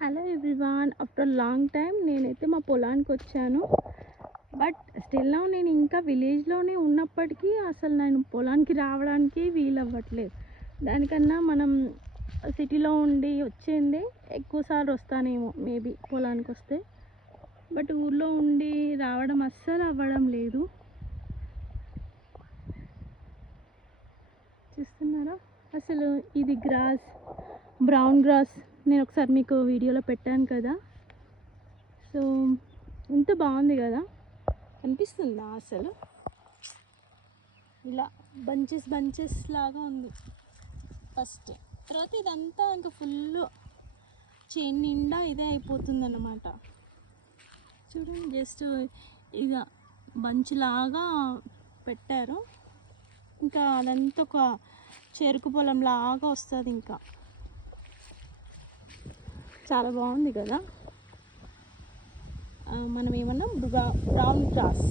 Hello everyone, after long time నేనైతే మా పొలానికి వచ్చాను. బట్ స్టిల్ నౌ నేను ఇంకా విలేజ్లోనే ఉన్నప్పటికీ అసలు నేను పొలానికి రావడానికి వీలవ్వట్లేదు. దానికన్నా మనం సిటీలో ఉండి వచ్చేందే ఎక్కువసార్లు వస్తానేమో మేబీ పొలానికి వస్తే. బట్ ఊర్లో ఉండి రావడం అస్సలు అవ్వడం లేదు. చూస్తున్నారా అసలు ఇది బ్రౌన్ గ్రాస్ నేను ఒకసారి మీకు వీడియోలో పెట్టాను కదా. సో ఎంత బాగుంది కదా, అనిపిస్తుందా అసలు? ఇలా బంచెస్ లాగా ఉంది ఫస్ట్. తర్వాత ఇదంతా ఇంకా ఫుల్ చేను నిండా ఇదే అయిపోతుంది అన్నమాట. చూడండి, జస్ట్ ఇక బంచ్ లాగా పెట్టారు. ఇంకా అదంతా ఒక చెరుకు పొలం లాగా వస్తుంది. ఇంకా చాలా బాగుంది కదా. మనం ఏమన్నా బ్రౌన్ గ్రాస్